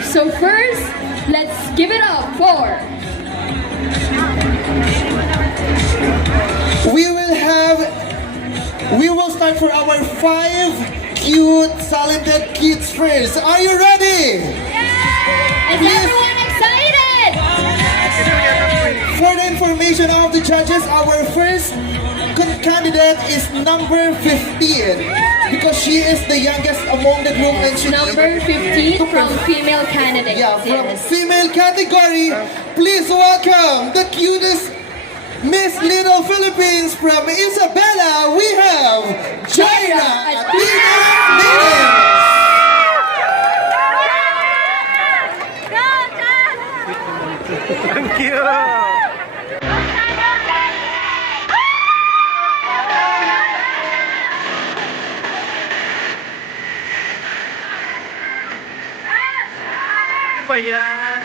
life. So first, let's give it up for... We will start for our 5 cute, talented kids first. Are you ready? Is everyone excited? For the information of the judges, our first candidate is number 15 because she is the youngest among the group and she Number 15 from female candidates. yeah, from Yes. female category. Please welcome the cutest Miss Little Philippines from Isabela. We have Jaira Athena Nines. Thank you. Ano ba yan?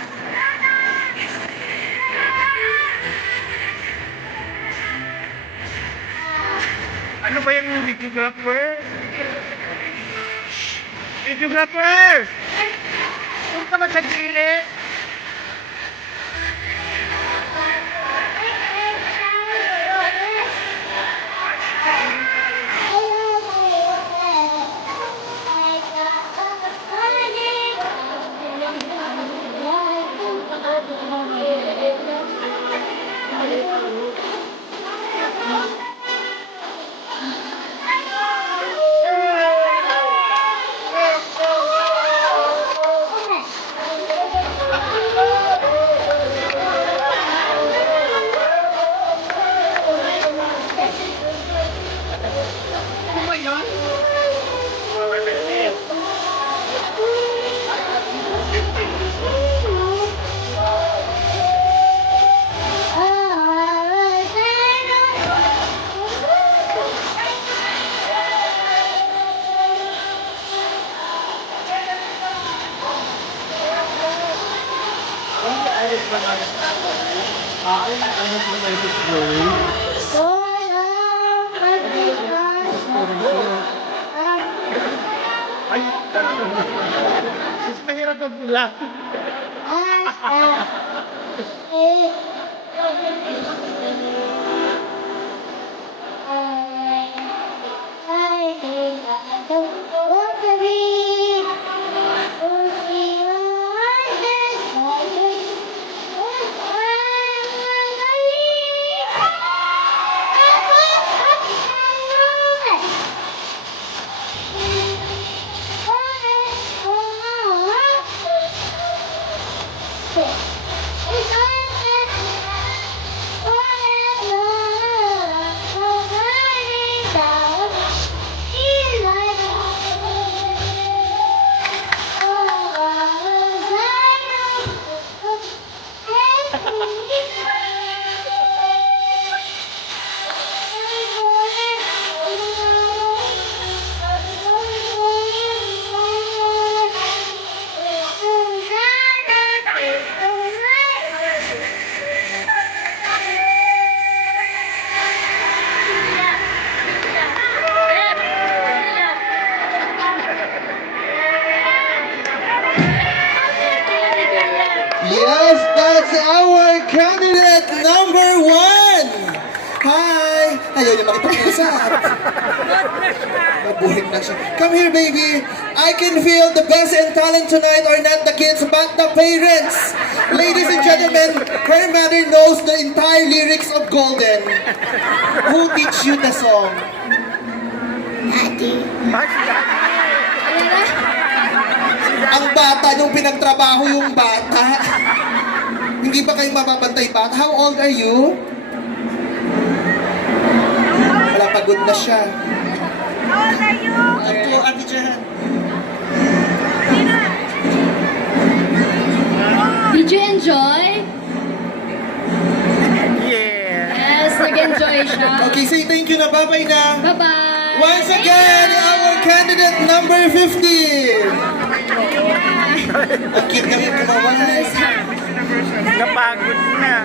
Ano ba yung videographer? Videographer! Huwag ka masagili! Ay, mas mahirap ang pula. Yes, that's our candidate number 1. Hi! Ayaw niya makipag-usap. Mabuhing na siya. Come here, baby. I can feel the best and talent tonight are not the kids, but the parents. Ladies and gentlemen, her mother knows the entire lyrics of Golden. Who teach you the song? Ang bata, yung pinagtrabaho yung bata. Hindi ba kayo mababantay bata? How old are you? Wala, pagod na siya. How old are you? Ito, Ate Jan. Did you enjoy? Yeah. Yes, nag-enjoy siya. Okay, say thank you na. Bye-bye na. Bye-bye. Once again, our candidate number 15. Ang cute namin kumaway. Napagod na.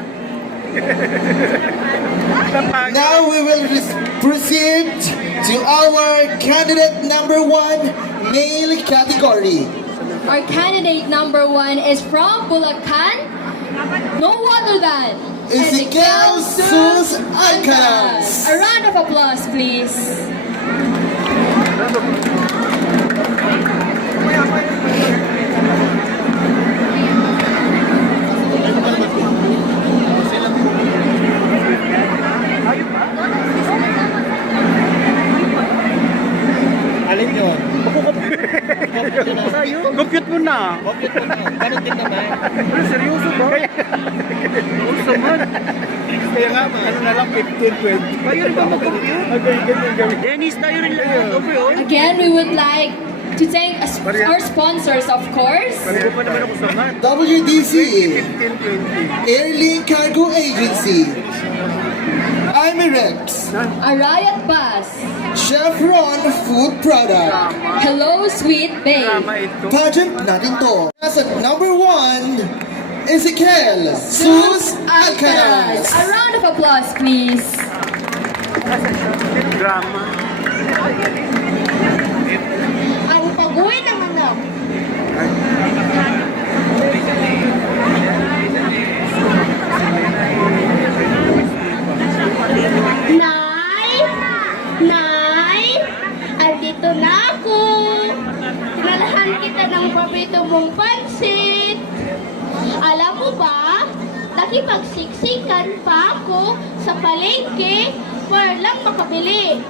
Napagod. Now we will proceed to our candidate number 1, male category. Our candidate number 1 is from Bulacan. No other than Ezekiel Sus Alcaraz. A round of applause, please. Alin yun? Compute mo na. Ganun din naman. Pero seryoso ba? Seryoso man. Kaya nga, ano na lang, 15, 20. Kayo rin ba mag-compute? Dennis, tayo rin lang. Overall. Again, we would like to thank our sponsors, of course. Pareho pa naman ako sa mat. WDC, 15, 20. Airlink Cargo Agency, Amirex, Arayat Bus. Chevron Food Product, Hello, Sweet Babe. Tama ito. Pageant natin to. As at number 1, Ezekiel Sus Alcaraz. A round of applause, please. Drama. Ang pag-uwi ng anak. Nay! Nay! Andito na ako! Tinalahan kita ng paborito mong pansit! Alam mo ba, nakipagsiksikan pa ako sa palengke para lang makabili.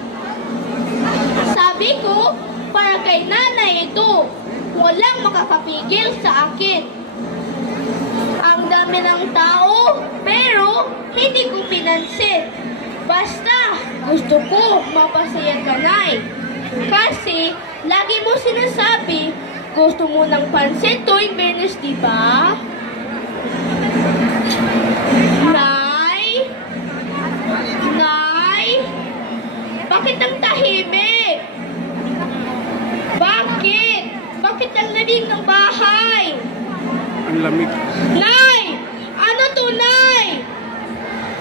Sabi ko, para kay nanay ito, walang makakapigil sa akin. Ang dami ng tao, pero hindi ko pinansin. Basta, gusto ko mapasaya ka, Nay. Kasi, lagi mo sinasabi, gusto mo ng pansit tuwing Biyernes, di ba? Nay? Nay? Bakit ang tahimik? Bakit? Bakit ang lamig ng bahay? Ang lamig. Nay! Ano to, Nay?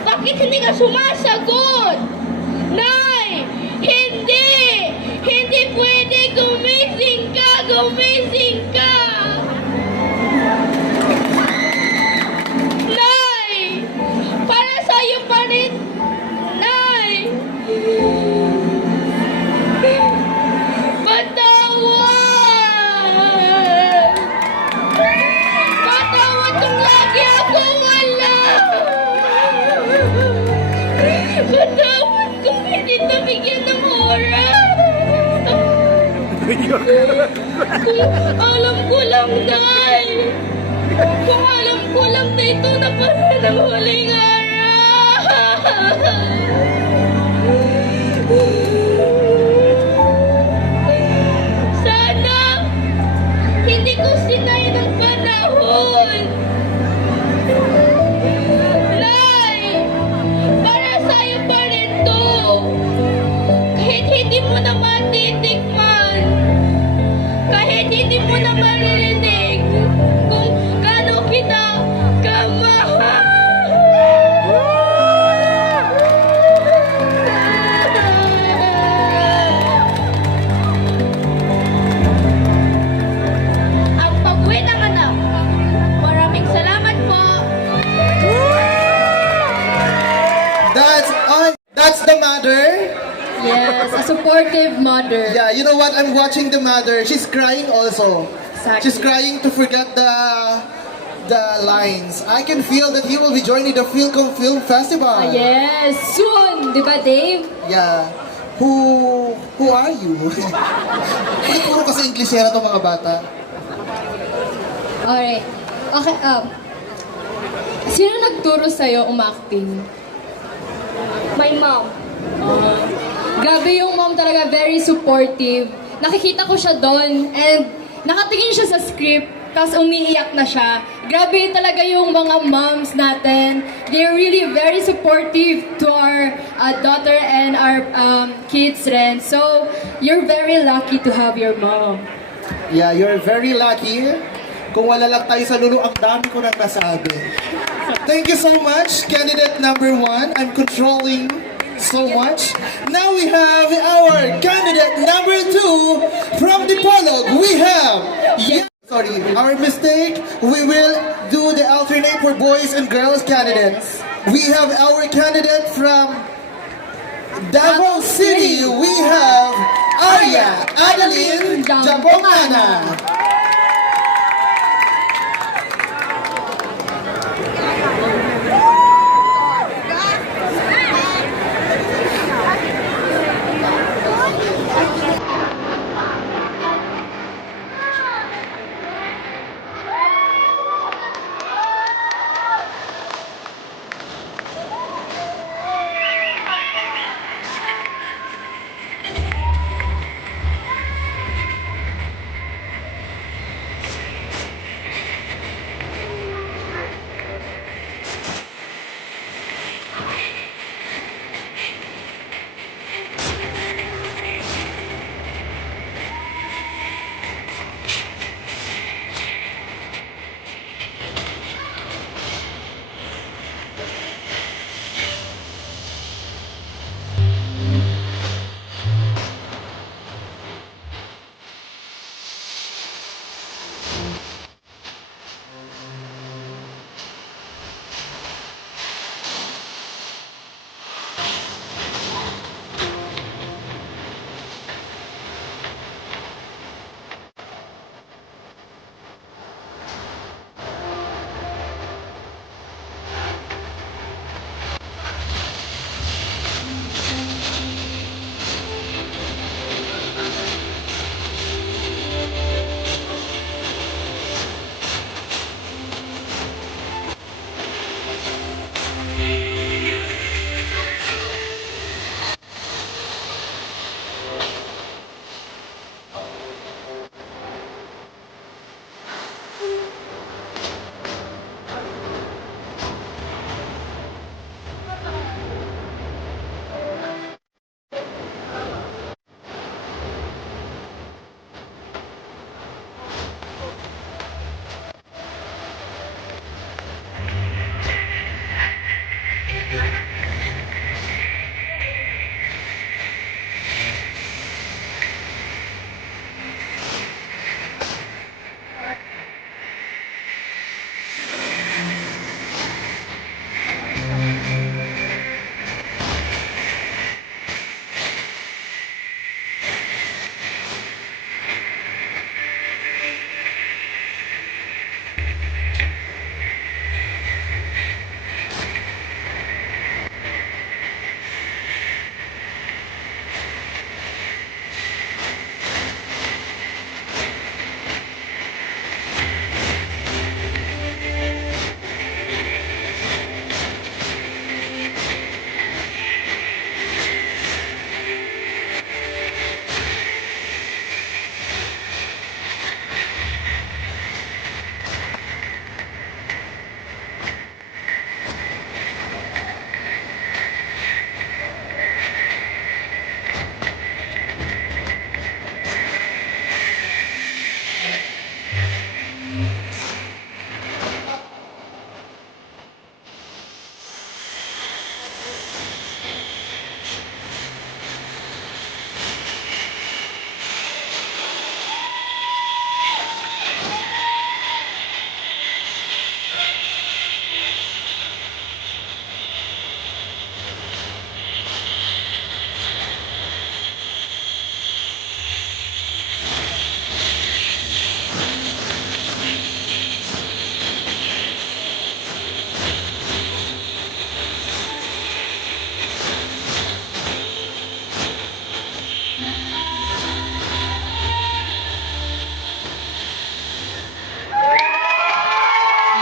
Bakit hindi ka sumasagot? Nay! Hindi! Hindi pwede! Gumising ka! Gumising ka! Nay! Para sa'yo pa rin! Nay! Patawad! Patawad kung lagi ako wala! Patawad kung hindi nabigyan ng oras! Kung alam ko lang, Nay! Kung alam ko lang na ito na pala ng huling araw! Sana hindi ko sinay ng panahon! Nay! Para sa'yo pa rin to! Kahit hindi mo na matitikman, kahit hindi mo na maririnig kung gaano kita kamahal! Ang pag-uwi ng anak. Maraming salamat po. That's the mother. Yes, a supportive mother. Yeah, you know what? I'm watching the mother. She's crying also. Exactly. She's crying to forget the lines. I can feel that he will be joining the Philcom Film Festival. Yes, soon, di ba, Dave? Yeah. Who are you? Hindi puro kasi Englishera to mga bata. Alright. Okay, sino nagturo sa'yo umacting? My mom. Grabe yung mom talaga, very supportive. Nakikita ko siya doon and nakatingin siya sa script tapos umiiyak na siya. Grabe talaga yung mga moms natin. They're really very supportive to our daughter and our kids rin. So, you're very lucky to have your mom. Yeah, you're very lucky. Kung wala lang tayo sa lulo, ang dami ko nang nasabi. Thank you so much, candidate number 1. I'm controlling so much. Now we have our candidate number 2 from Dipolog. We have Sorry, our mistake. We will do the alternate for boys and girls candidates. We have our candidate from Davao City. We have Arya Adeline Jambongana.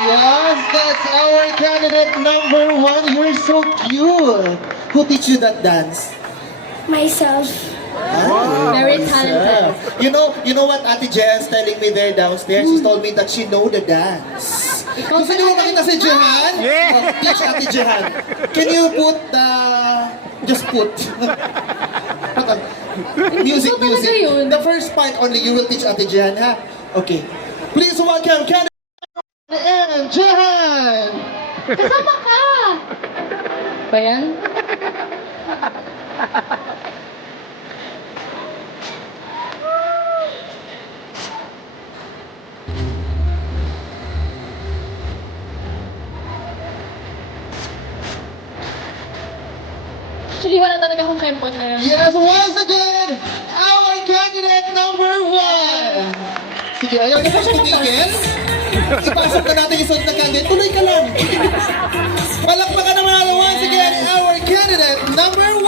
Yes, that's our candidate number one. You're so cute. Who teach you that dance? Myself. Very talented. You know what Ate Jess telling me there downstairs? She told me that she know the dance. Gusto niyo makita si Jehan? Yeah. Oh, teach Ate Jehan. Can you put the... Just put. Music, Ito talaga music. yun. The first part only, you will teach Ate Jehan, ha? Okay. Please welcome candidate and Jehan! Kasama ka! Ba yan? Actually, wala talaga akong kempot na. Yes, once again, our candidate number 1. Sige, ayaw niyo pa tumigil. Ipasok na natin yung sunod na candidate. Tuloy ka lang. Palakpakan naman natin once again, our candidate number 1.